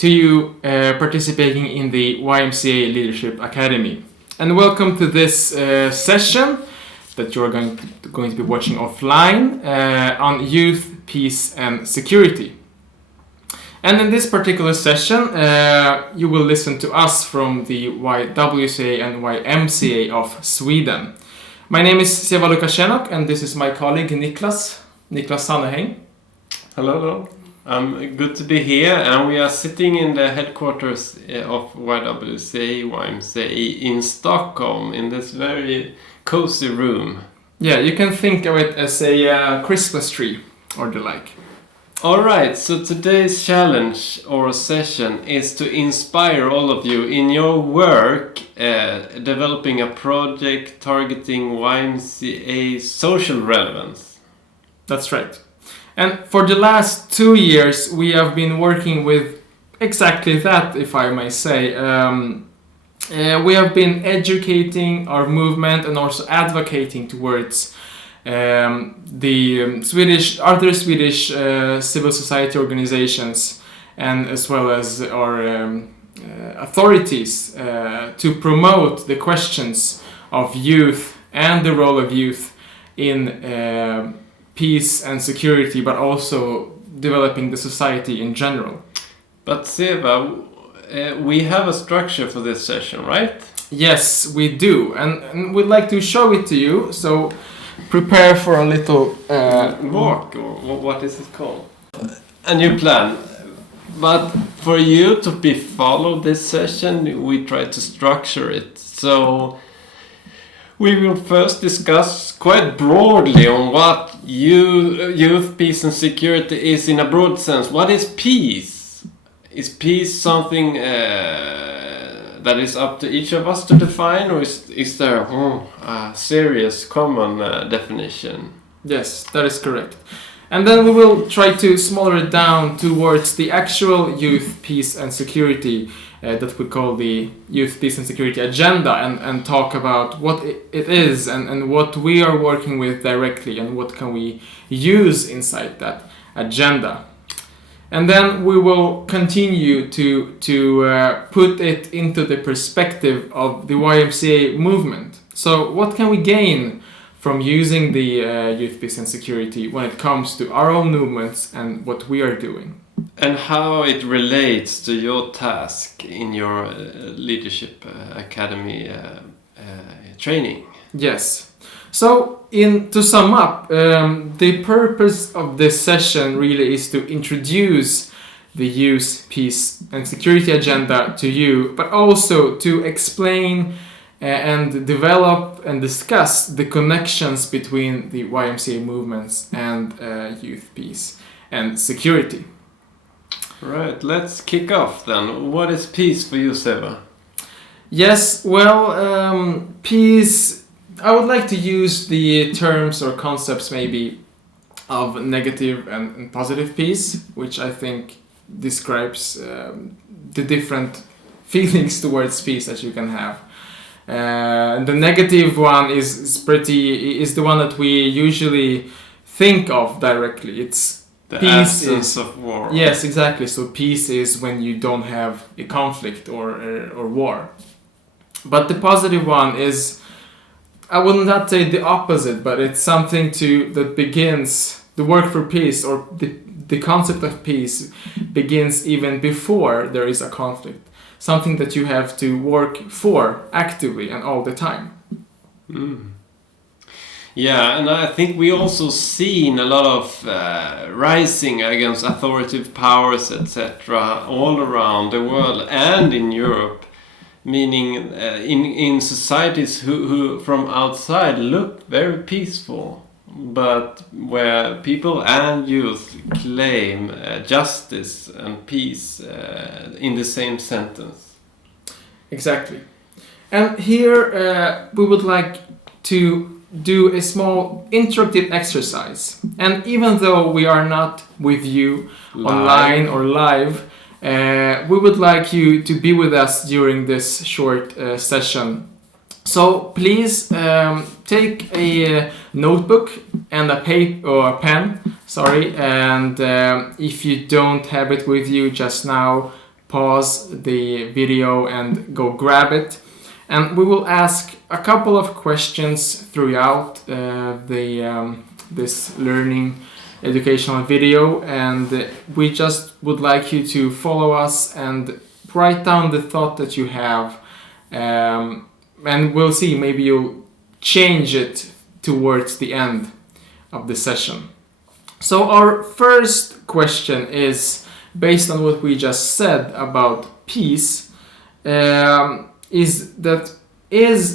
to you participating in the YMCA Leadership Academy. And welcome to this session that you're going to be watching offline on youth, peace and security. And in this particular session, you will listen to us from the YWCA and YMCA of Sweden. My name is Seva Lukashenok, and this is my colleague Niklas Sanneheng. Hello. Good to be here, and we are sitting in the headquarters of YWCA, YMCA in Stockholm, in this very cozy room. Yeah, you can think of it as a Christmas tree or the like. Alright, so today's challenge or session is to inspire all of you in your work developing a project targeting YMCA social relevance. That's right. And for the last 2 years, we have been working with exactly that, if I may say. We have been educating our movement and also advocating towards the other Swedish civil society organizations, and as well as our authorities to promote the questions of youth and the role of youth in peace and security, but also developing the society in general. But Seva, we have a structure for this session, right? Yes, we do, and we'd like to show it to you, so prepare for a little walk, or what is it called? A new plan. But for you to follow this session, we try to structure it. So we will first discuss quite broadly on what youth, peace and security is in a broad sense. What is peace? Is peace something that is up to each of us to define, or is there a serious common definition? Yes, that is correct. And then we will try to smaller it down towards the actual youth, peace and security that we call the Youth, Peace and Security Agenda, and talk about what it is and what we are working with directly and what can we use inside that agenda. And then we will continue to put it into the perspective of the YMCA movement. So what can we gain from using the Youth, Peace and Security when it comes to our own movements and what we are doing? And how it relates to your task in your leadership academy training. Yes. So, to sum up, the purpose of this session really is to introduce the Youth, Peace and Security Agenda to you, but also to explain and develop and discuss the connections between the YMCA movements and youth, peace and security. Right, let's kick off then. What is peace for you, Seva? Yes, well, peace, I would like to use the terms or concepts maybe of negative and positive peace, which I think describes the different feelings towards peace that you can have. The negative one is the one that we usually think of directly. It's the peace absence of war. Yes, exactly. So peace is when you don't have a conflict or war. But the positive one is, I would not say the opposite, but it's something that begins the work for peace, or the concept of peace begins even before there is a conflict. Something that you have to work for actively and all the time. Yeah, and I think we also seen a lot of rising against authoritative powers, etc., all around the world and in Europe, meaning in societies who from outside look very peaceful, but where people and youth claim justice and peace in the same sentence. Exactly. And here we would like to do a small interactive exercise. And even though we are not with you online or live, we would like you to be with us during this short session. So please take a notebook and a paper or a pen, and if you don't have it with you just now, pause the video and go grab it. And we will ask a couple of questions throughout this learning educational video, and we just would like you to follow us and write down the thought that you have, and we'll see, maybe you'll change it towards the end of the session. So our first question is based on what we just said about peace, is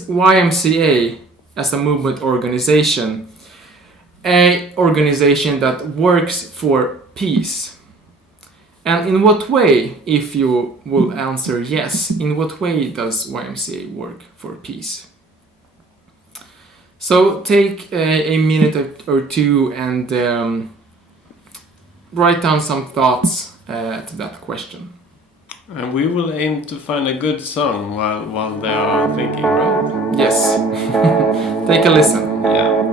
YMCA as a movement organization a organization that works for peace? And in what way, if you will answer yes, in what way does YMCA work for peace? So take a minute or two and write down some thoughts to that question. And we will aim to find a good song while they are thinking, right? Yes. Take a listen. Yeah.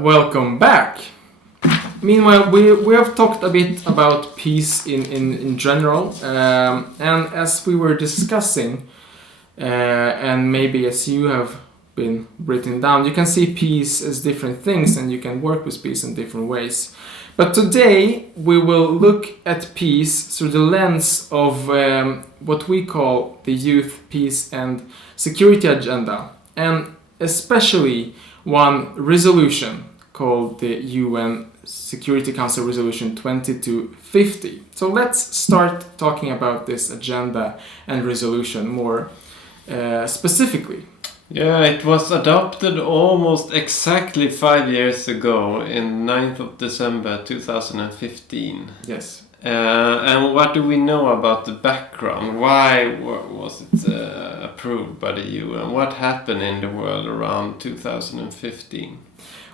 Welcome back. Meanwhile, we have talked a bit about peace in general, and as we were discussing, and maybe as you have been written down, you can see peace as different things, and you can work with peace in different ways. But today we will look at peace through the lens of what we call the Youth Peace and Security Agenda, and especially one resolution called the UN Security Council Resolution 2250. So let's start talking about this agenda and resolution more specifically. Yeah, it was adopted almost exactly 5 years ago in 9th of December 2015. Yes. And what do we know about the background? Why was it approved by the UN? What happened in the world around 2015?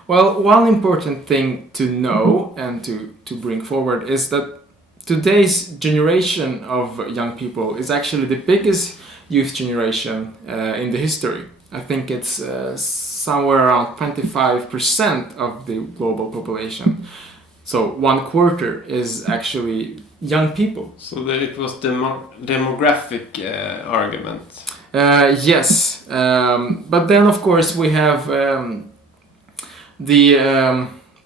Well, one important thing to know and to bring forward is that today's generation of young people is actually the biggest youth generation in the history. I think it's somewhere around 25% of the global population. So 1/4 is actually young people. So that it was demographic argument. Yes, but then of course we have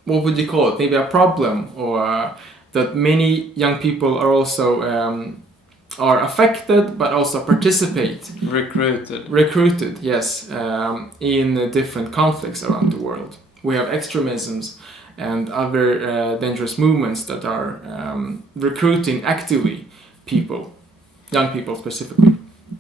what would you call it? Maybe a problem, or that many young people are also are affected, but also participate. Recruited, yes, in different conflicts around the world. We have extremisms and other dangerous movements that are recruiting actively people, young people specifically.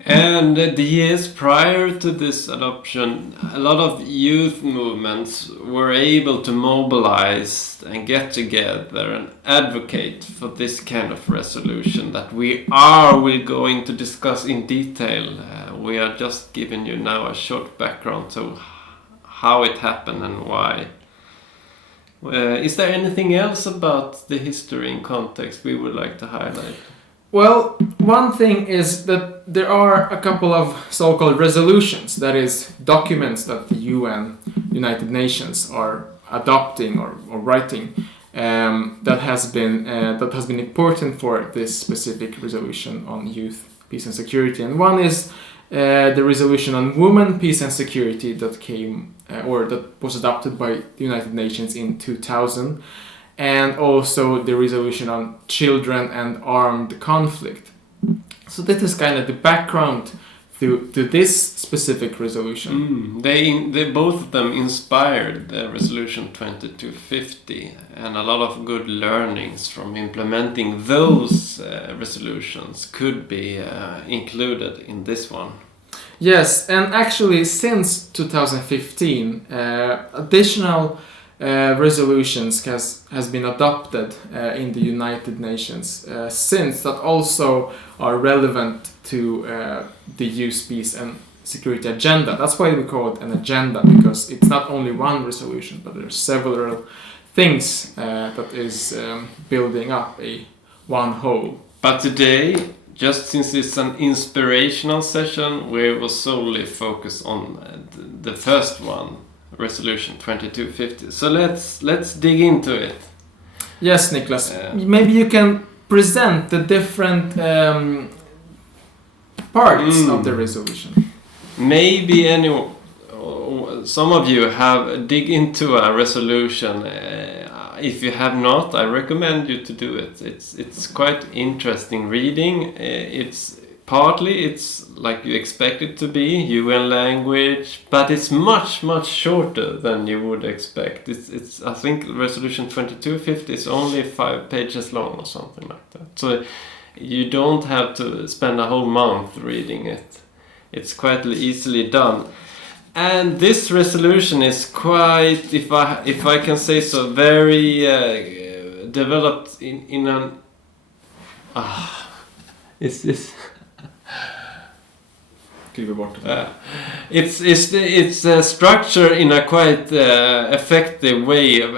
And the years prior to this adoption, a lot of youth movements were able to mobilize and get together and advocate for this kind of resolution that we are going to discuss in detail. We are just giving you now a short background to how it happened and why. Is there anything else about the history and context we would like to highlight? Well, one thing is that there are a couple of so-called resolutions, that is, documents that the UN, United Nations, are adopting or writing, that has been important for this specific resolution on youth, peace and security. And one is the resolution on women, peace and security that came, or that was adopted by the United Nations in 2000. and also the resolution on children and armed conflict. So this is kind of the background to this specific resolution. They both of them inspired the resolution 2250, and a lot of good learnings from implementing those resolutions could be included in this one. Yes, and actually since 2015, additional resolutions has been adopted in the United Nations since that also are relevant to the Youth, Peace and Security Agenda. That's why we call it an agenda, because it's not only one resolution, but there's several things that is building up one whole. But today, just since it's an inspirational session, we will solely focus on the first one, resolution 2250. So let's dig into it. Yes, Niklas. Maybe you can present the different parts of the resolution. Maybe some of you have dig into a resolution. If you have not, I recommend you to do it. It's quite interesting reading. It's like you expect it to be, UN language, but it's much shorter than you would expect. It's I think resolution 2250 is only 5 pages long or something like that. So you don't have to spend a whole month reading it. It's quite easily done. And this resolution is quite, if I can say so, very developed in an. Is this? It's structured in a quite effective way of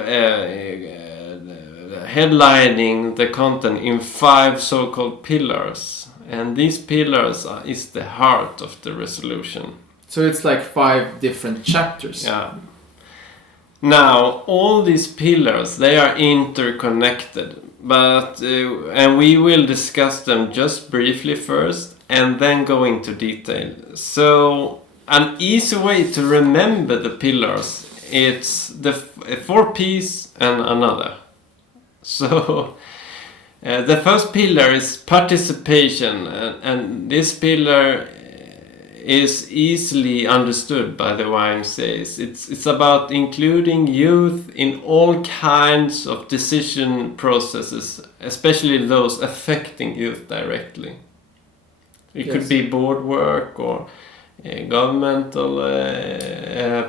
headlining the content in 5 so-called pillars, and these pillars is the heart of the resolution. So it's like 5 different chapters. Yeah. Now all these pillars, they are interconnected, but and we will discuss them just briefly first, and then go into detail. So an easy way to remember the pillars, it's the 4 P's and another. So the first pillar is participation, and this pillar is easily understood by the YMCA. It's about including youth in all kinds of decision processes, especially those affecting youth directly. It could be board work or governmental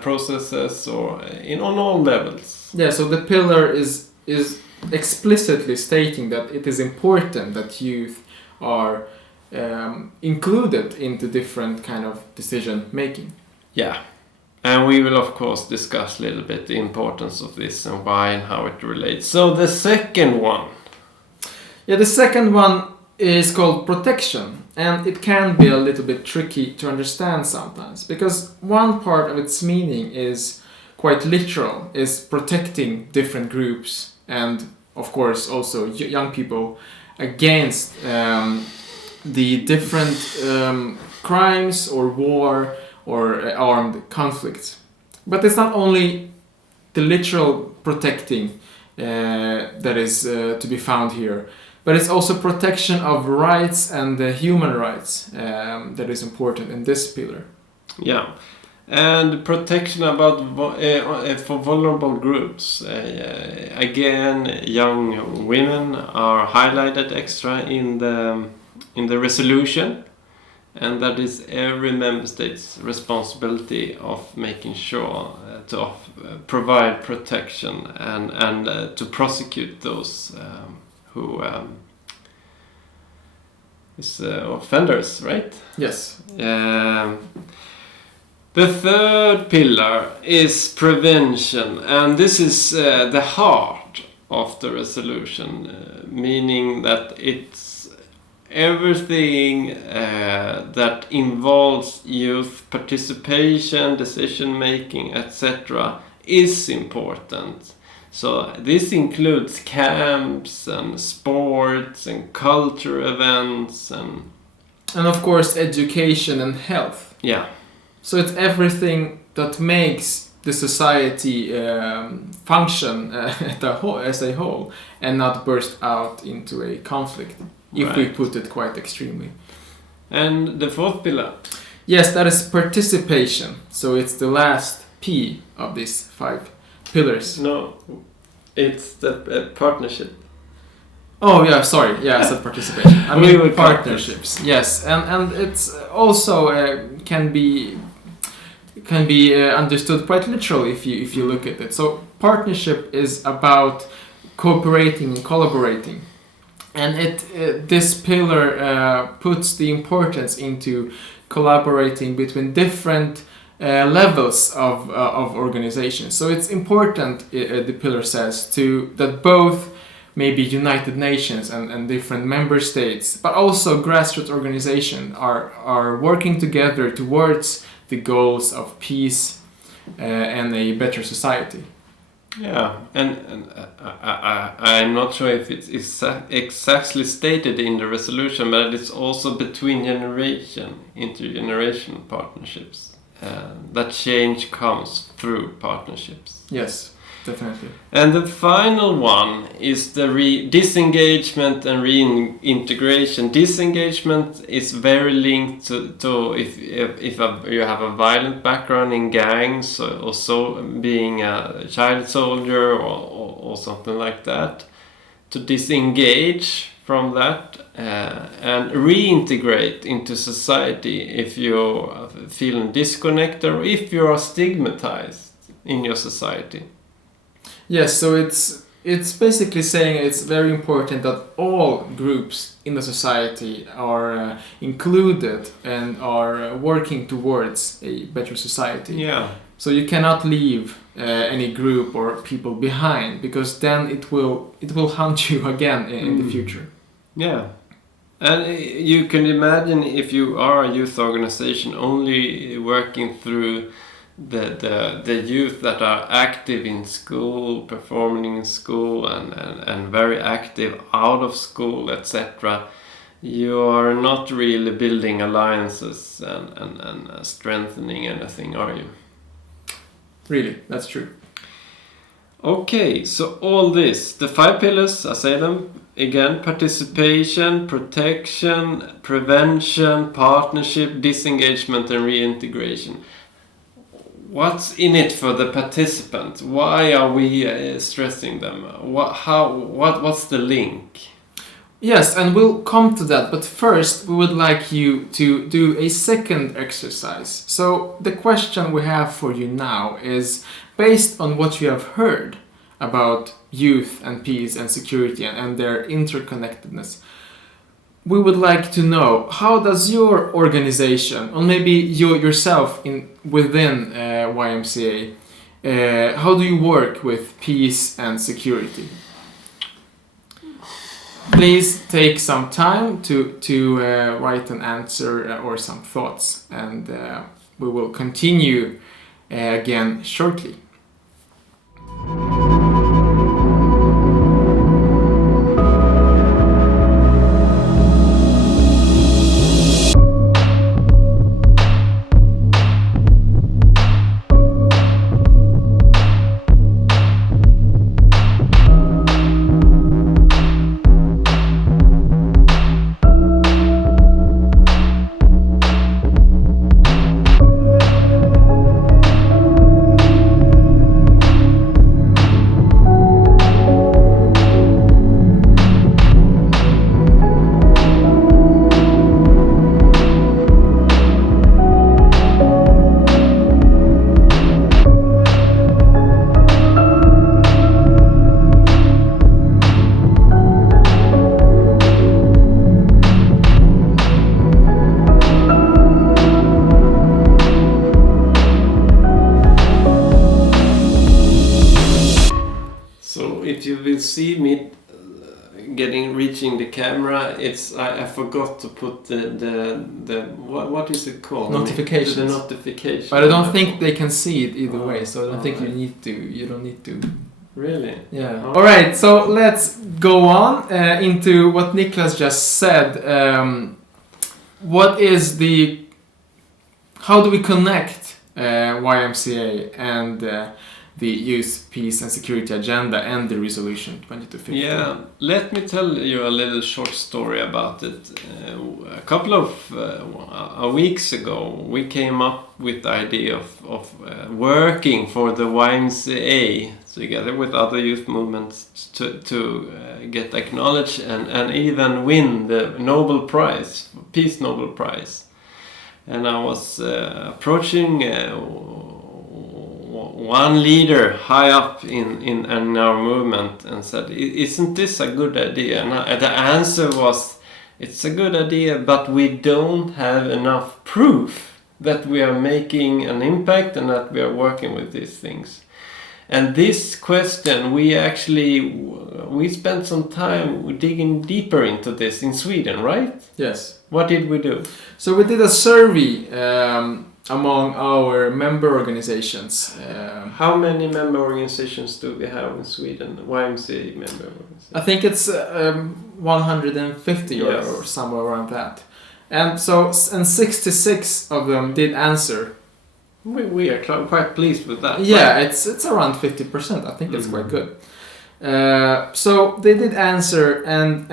processes, or on all levels. Yeah, so the pillar is explicitly stating that it is important that youth are included into different kind of decision making. Yeah, and we will of course discuss a little bit the importance of this and why and how it relates. So the second one. Yeah, the second one is called protection, and it can be a little bit tricky to understand sometimes, because one part of its meaning is quite literal, is protecting different groups and of course also young people against the different crimes or war or armed conflicts. But it's not only the literal protecting that is to be found here, but it's also protection of rights and human rights that is important in this pillar. Yeah, and protection for vulnerable groups. Again, young women are highlighted extra in the resolution, and that is every member state's responsibility of making sure to provide protection and to prosecute those who is offenders, right? Yes. The third pillar is prevention, and this is the heart of the resolution, meaning that it's everything that involves youth participation, decision making, etc. is important. So this includes camps and sports and culture events and of course education and health. Yeah. So it's everything that makes the society function as a whole, and not burst out into a conflict, if we put it quite extremely. And the fourth pillar? Yes, that is participation. So it's the last P of these 5 pillars. No, it's the partnership. Oh yeah, sorry. Yeah, I said participation. I mean partnerships. Partners. Yes, and it's also can be understood quite literally if you look at it. So partnership is about cooperating and collaborating, and this pillar puts the importance into collaborating between different levels of organizations. So it's important, the pillar says, that both maybe United Nations and different member states, but also grassroots organizations are working together towards the goals of peace and a better society. Yeah, and I'm not sure if it's exactly stated in the resolution, but it's also between intergenerational partnerships. That change comes through partnerships. Yes, definitely. And the final one is the disengagement and reintegration. Disengagement is very linked to if you have a violent background in gangs, or so being a child soldier or something like that. To disengage from that and reintegrate into society if you're feeling disconnected or if you are stigmatized in your society. Yes, so it's basically saying it's very important that all groups in the society are included and are working towards a better society. Yeah. So you cannot leave any group or people behind, because then it will hunt you again in the future. Yeah. And you can imagine if you are a youth organization only working through the youth that are active in school, performing in school, and very active out of school, etc. You are not really building alliances and strengthening anything, are you? Really, that's true. Okay, so all this, the 5 pillars, I say them again: participation, protection, prevention, partnership, disengagement, and reintegration. What's in it for the participant? Why are we stressing them? What's the link? Yes, and we'll come to that, but first we would like you to do a second exercise. So the question we have for you now is, based on what you have heard about youth and peace and security and their interconnectedness, we would like to know, how does your organization, or maybe you yourself within YMCA, how do you work with peace and security? Please take some time to write an answer or some thoughts, and we will continue again shortly. If you will see me reaching the camera, I forgot to put the what is it called? Notifications. The notification. But I don't think they can see it either way, so I don't think you don't need to. Really? Yeah. All right, so let's go on into what Niklas just said. How do we connect YMCA, and the Youth, Peace and Security Agenda and the Resolution 2250. Yeah, let me tell you a little short story about it. A couple of weeks ago, we came up with the idea of working for the YMCA together with other youth movements to get acknowledged and even win the Nobel Prize, Peace Nobel Prize. And I was approaching one leader high up in our movement and said, "Isn't this a good idea?" And the answer was, "It's a good idea, but we don't have enough proof that we are making an impact and that we are working with these things." And this question, we spent some time digging deeper into this in Sweden, right? Yes. What did we do? So we did a survey among our member organizations. How many member organizations do we have in Sweden? YMCA member organizations? I think it's 150 Yes. or somewhere around that. And 66 of them did answer. We are quite pleased with that. Yeah, right? it's around 50%. I think it's quite good. So they did answer, and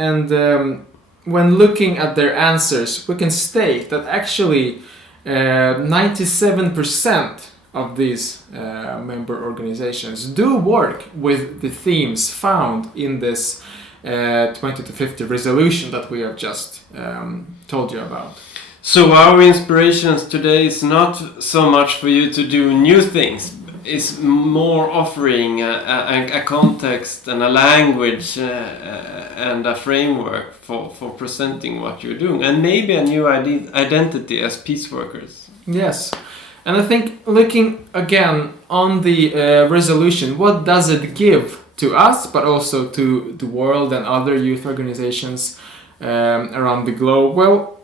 when looking at their answers, we can state that actually 97% of these member organizations do work with the themes found in this 20 to 50 resolution that we have just told you about. So our inspirations today is not so much for you to do new things. It's more offering a context and a language and a framework for presenting what you're doing, and maybe a new identity as peace workers. Yes, and I think looking again on the resolution, what does it give to us, but also to the world and other youth organizations around the globe? Well,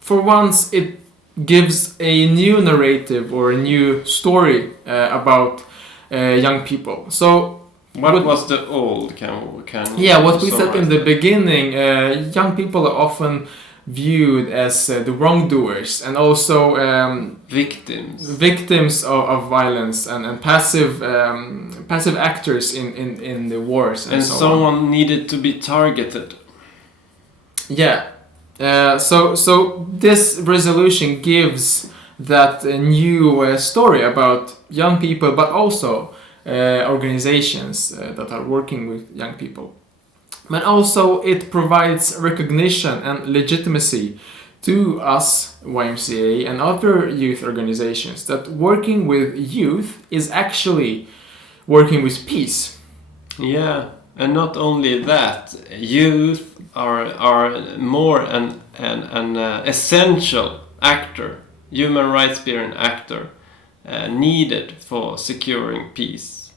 for once, it gives a new narrative or a new story about young people. So what was the old? What we said in the beginning, young people are often viewed as the wrongdoers and also victims of violence and passive actors in the wars and so someone on. Needed to be targeted. Yeah. So this resolution gives that new story about young people, but also organizations that are working with young people. But also it provides recognition and legitimacy to us, YMCA, and other youth organizations that working with youth is actually working with peace. Yeah. And not only that, youth are more an essential actor, human rights bearing actor, needed for securing peace.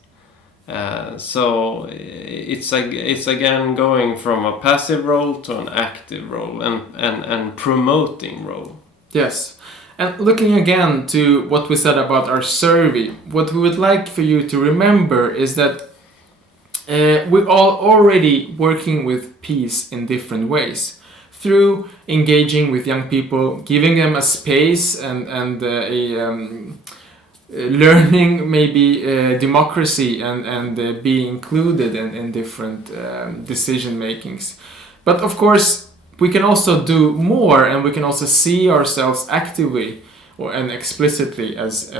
So it's again going from a passive role to an active role and promoting role. Yes. And looking again to what we said about our survey, what we would like for you to remember is that we're all already working with peace in different ways through engaging with young people, giving them a space and learning maybe democracy and being included in different decision makings. But of course, we can also do more, and we can also see ourselves actively and explicitly as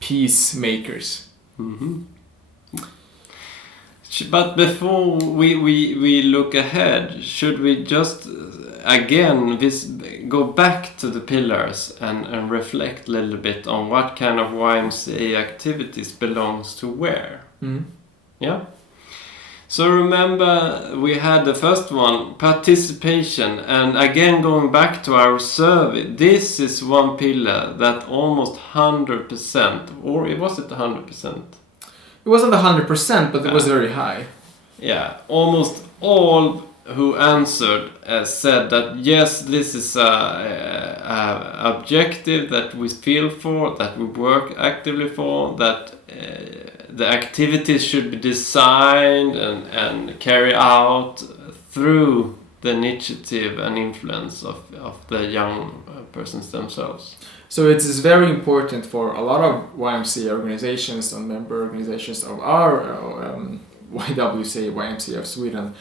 peacemakers. Mm-hmm. But before we look ahead, should we just again go back to the pillars and reflect a little bit on what kind of YMCA activities belongs to where? Mm. Yeah. So remember, we had the first one, participation, and again going back to our survey, this is one pillar that almost 100%, or was it 100%? It wasn't 100%, but it was very high. Yeah, almost all who answered said that yes, this is a objective that we feel for, that we work actively for, that the activities should be designed and carried out through the initiative and influence of the young persons themselves. So it is very important for a lot of YMCA organizations and member organizations of our YWCA, YMCA of Sweden,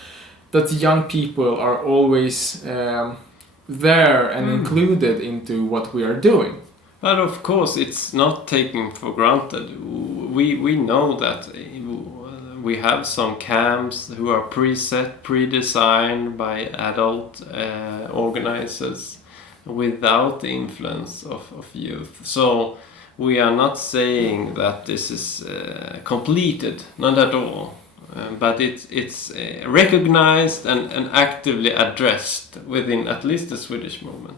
that young people are always there and included into what we are doing. But of course, it's not taken for granted. We know that we have some camps who are preset, pre-designed by adult organizers without the influence of youth. So we are not saying that this is completed, not at all. But it's recognized and actively addressed within at least the Swedish movement.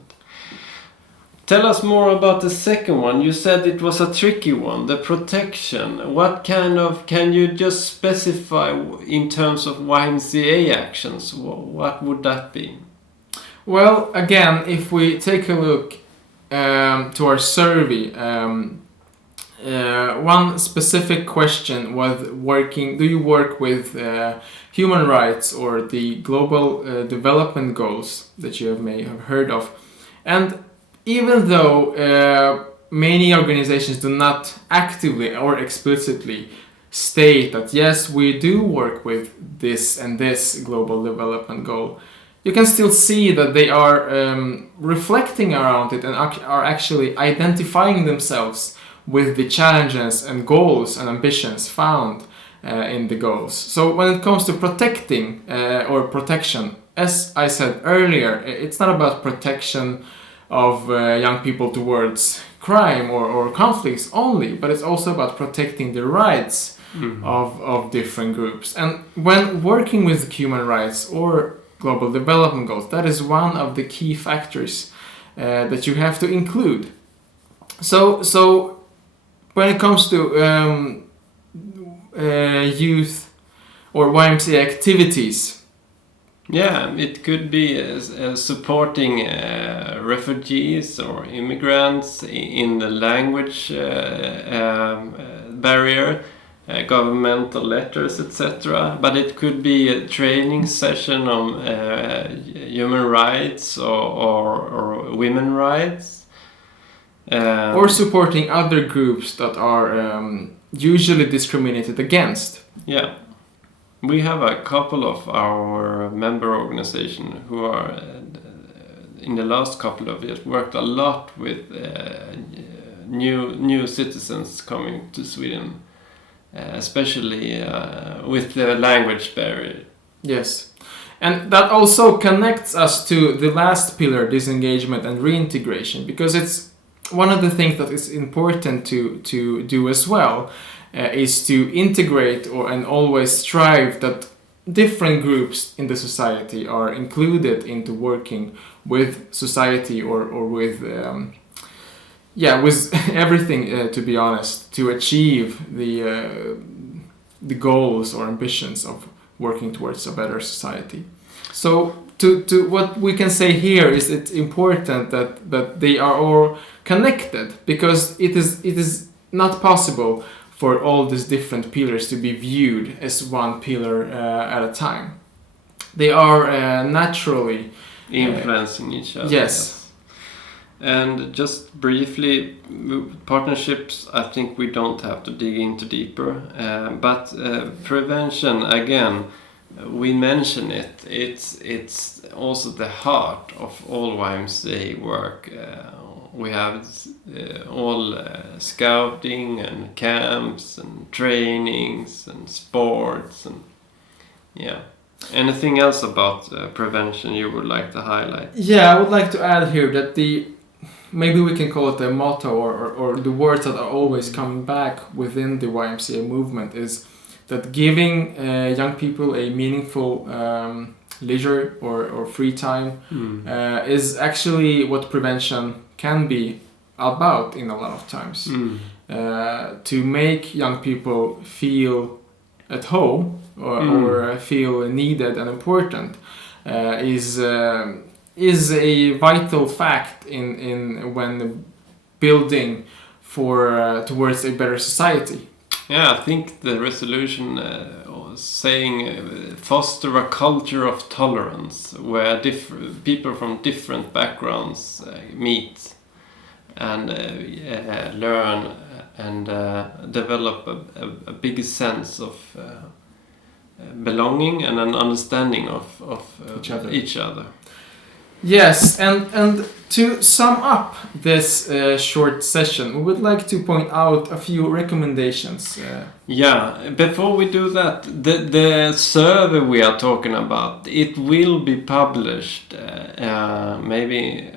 Tell us more about the second one. You said it was a tricky one, the protection. What kind of, can you just specify in terms of YMCA actions, what would that be? Well, again, if we take a look to our survey, one specific question was do you work with human rights or the global development goals that you may have heard of? And even though many organizations do not actively or explicitly state that yes, we do work with this and this global development goal, you can still see that they are reflecting around it and are actually identifying themselves with the challenges and goals and ambitions found in the goals. So when it comes to protecting or protection, as I said earlier, it's not about protection of young people towards crime or conflicts only, but it's also about protecting the rights of different groups. And when working with human rights or global development goals, that is one of the key factors that you have to include. So when it comes to youth or YMCA activities, yeah, it could be supporting refugees or immigrants in the language barrier, governmental letters, etc. But it could be a training session on human rights or women's rights. Or supporting other groups that are usually discriminated against. Yeah. We have a couple of our member organizations who are, in the last couple of years, worked a lot with new citizens coming to Sweden, especially with the language barrier. Yes. And that also connects us to the last pillar, disengagement and reintegration, because it's one of the things that is important to do as well. Is to integrate and always strive that different groups in the society are included into working with society or with with everything, to be honest, to achieve the goals or ambitions of working towards a better society. So to what we can say here is it's important that they are all connected, because it is not possible for all these different pillars to be viewed as one pillar at a time. They are naturally influencing each other. Yes. And just briefly, partnerships, I think we don't have to dig into deeper. But prevention, again, we mention it. It's also the heart of all YMCA work. We have all scouting and camps and trainings and sports and Anything else about prevention you would like to highlight? Yeah, I would like to add here that maybe we can call it the motto or the words that are always coming back within the YMCA movement is that giving young people a meaningful leisure or free time is actually what prevention can be about in a lot of times. To make young people feel at home or feel needed and important is a vital fact in when building towards a better society. Yeah, I think the resolution was saying foster a culture of tolerance where people from different backgrounds meet and learn and develop a bigger sense of belonging and an understanding of each other. Yes, and to sum up this short session, we would like to point out a few recommendations. Yeah, before we do that, the survey we are talking about, it will be published maybe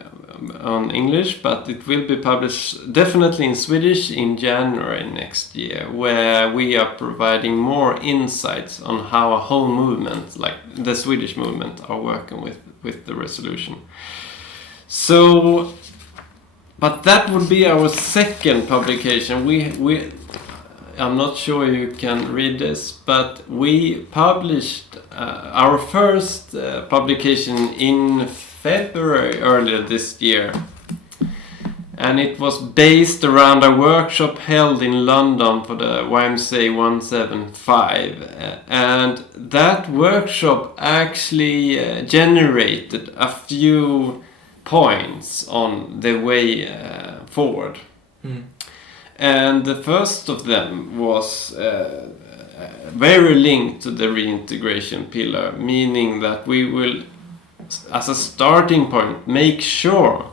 on English, but it will be published definitely in Swedish in January next year, where we are providing more insights on how a whole movement, like the Swedish movement, are working with the resolution. So, but that would be our second publication. I'm not sure you can read this, but we published our first publication in February earlier this year. And it was based around a workshop held in London for the YMCA 175. And that workshop actually generated a few points on the way forward. Mm. And the first of them was very linked to the reintegration pillar, meaning that we will, as a starting point, make sure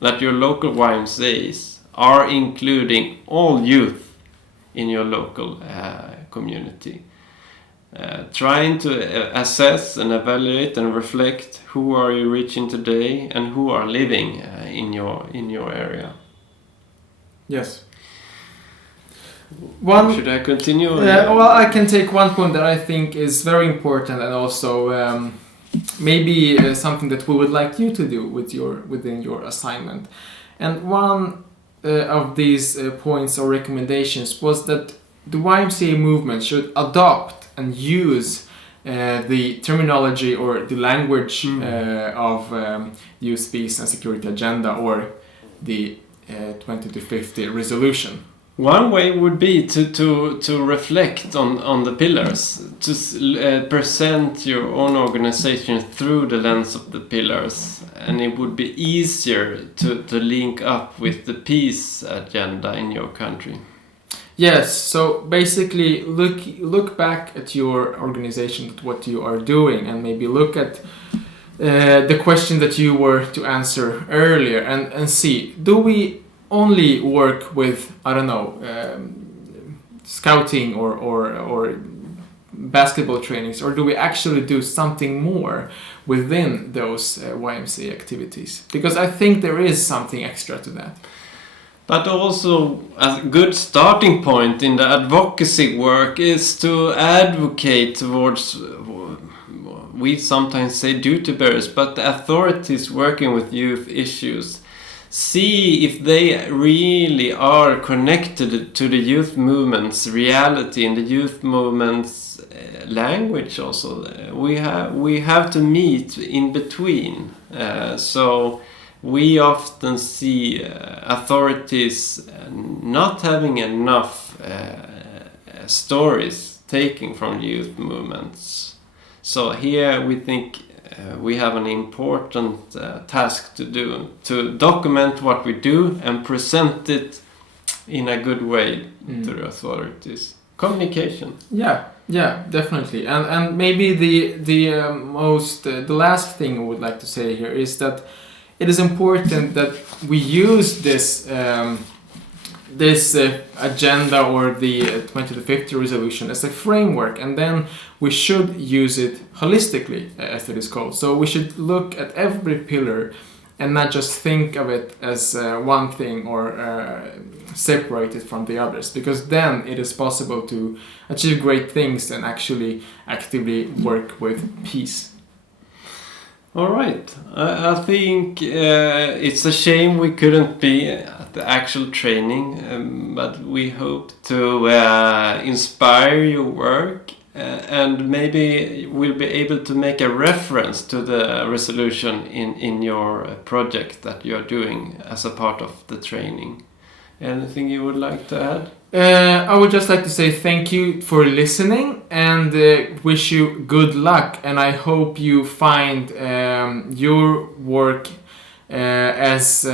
that your local YMCAs are including all youth in your local community. Trying to assess and evaluate and reflect who are you reaching today and who are living in your area. Yes. Should I continue? Well, I can take one point that I think is very important and also maybe something that we would like you to do within your assignment. And one of these points or recommendations was that the YMCA movement should adopt and use the terminology or the language of Youth, Peace and Security Agenda, or the 2050 resolution. One way would be to reflect on the pillars, to present your own organization through the lens of the pillars, and it would be easier to link up with the peace agenda in your country. Yes, so basically look back at your organization, at what you are doing, and maybe look at the question that you were to answer earlier and see, do we only work with, I don't know, scouting or basketball trainings, or do we actually do something more within those YMCA activities? Because I think there is something extra to that. But also a good starting point in the advocacy work is to advocate towards, we sometimes say duty bearers, but the authorities working with youth issues. See if they really are connected to the youth movement's reality and the youth movement's language also. We have to meet in between. So we often see authorities not having enough stories taken from youth movements. So here we think we have an important task to do, to document what we do and present it in a good way to the authorities. Communication. Yeah, definitely. And maybe the last thing I would like to say here is that it is important that we use this agenda or the 2050 resolution as a framework, and then we should use it holistically, as it is called. So we should look at every pillar and not just think of it as one thing or separate it from the others, because then it is possible to achieve great things and actually actively work with peace. All right. I think it's a shame we couldn't be at the actual training, but we hope to inspire your work and maybe we'll be able to make a reference to the resolution in your project that you're doing as a part of the training. Anything you would like to add? I would just like to say thank you for listening and wish you good luck. And I hope you find your work as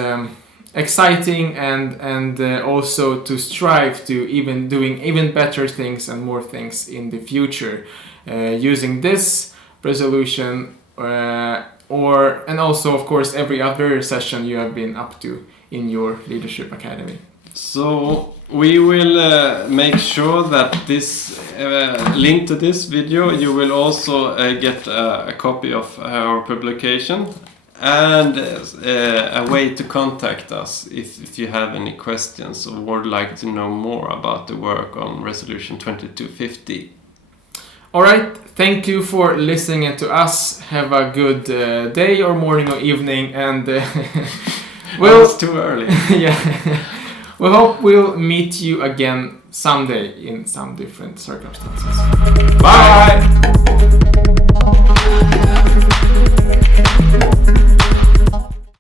exciting and also to strive to doing even better things and more things in the future using this resolution and also of course every other session you have been up to in your leadership academy. So we will make sure that this link to this video, you will also get a copy of our publication and a way to contact us if you have any questions or would like to know more about the work on Resolution 2250. All right, thank you for listening to us. Have a good day or morning or evening, and well, it's too early. Yeah. We hope we'll meet you again someday in some different circumstances. Bye!